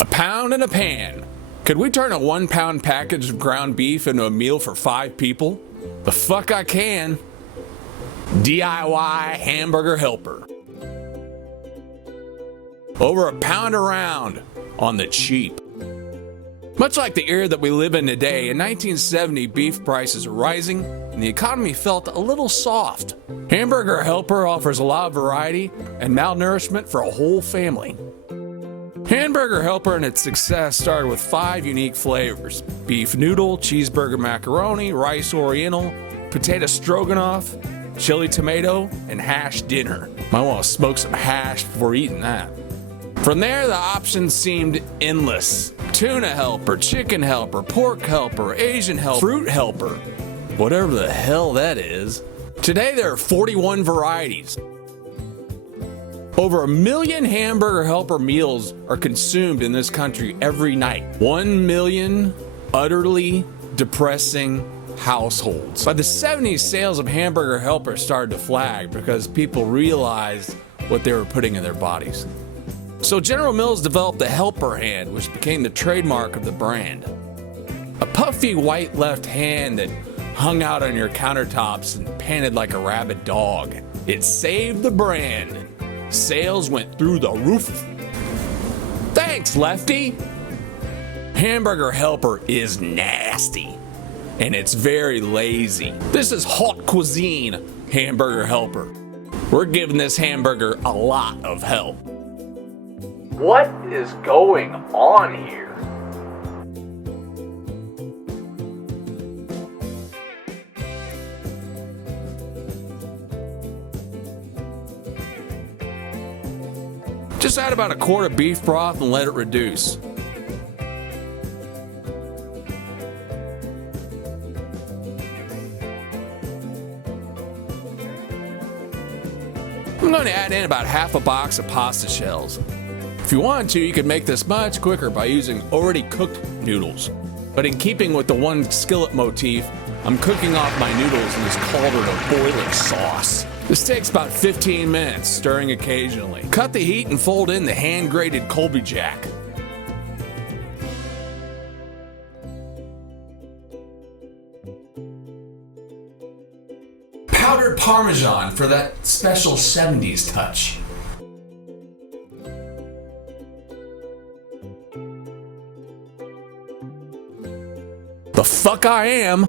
A pound in a pan. Could we turn a 1 pound package of ground beef into a meal for 5 people? The fuck I can. D.I.Y. Hamburger Helper. Over a pound around on the cheap. Much like the era that we live in today, in 1970 beef prices were rising and the economy felt a little soft. Hamburger Helper offers a lot of variety and malnourishment for a whole family. Hamburger Helper and its success started with 5 unique flavors: beef noodle, cheeseburger macaroni, rice oriental, potato stroganoff, chili tomato, and hash dinner. Might want to smoke some hash before eating that. From there, the options seemed endless. Tuna helper, chicken helper, pork helper, Asian helper, fruit helper, whatever the hell that is. Today there are 41 varieties. Over 1 million Hamburger Helper meals are consumed in this country every night. 1 million utterly depressing households. By the 70s, sales of Hamburger Helper started to flag because people realized what they were putting in their bodies. So General Mills developed the Helper Hand, which became the trademark of the brand. A puffy white left hand that hung out on your countertops and panted like a rabid dog. It saved the brand. Sales went through the roof. Thanks, Lefty. Hamburger Helper is nasty, and it's very lazy. This is haute cuisine Hamburger Helper. We're giving this hamburger a lot of help. What is going on here? Just add about a quart of beef broth and let it reduce. I'm going to add in about half a box of pasta shells. If you want to, you could make this much quicker by using already cooked noodles. But in keeping with the one skillet motif, I'm cooking off my noodles in this cauldron of boiling sauce. This takes about 15 minutes, stirring occasionally. Cut the heat and fold in the hand-grated Colby Jack. Powdered Parmesan for that special 70s touch. The fuck I am.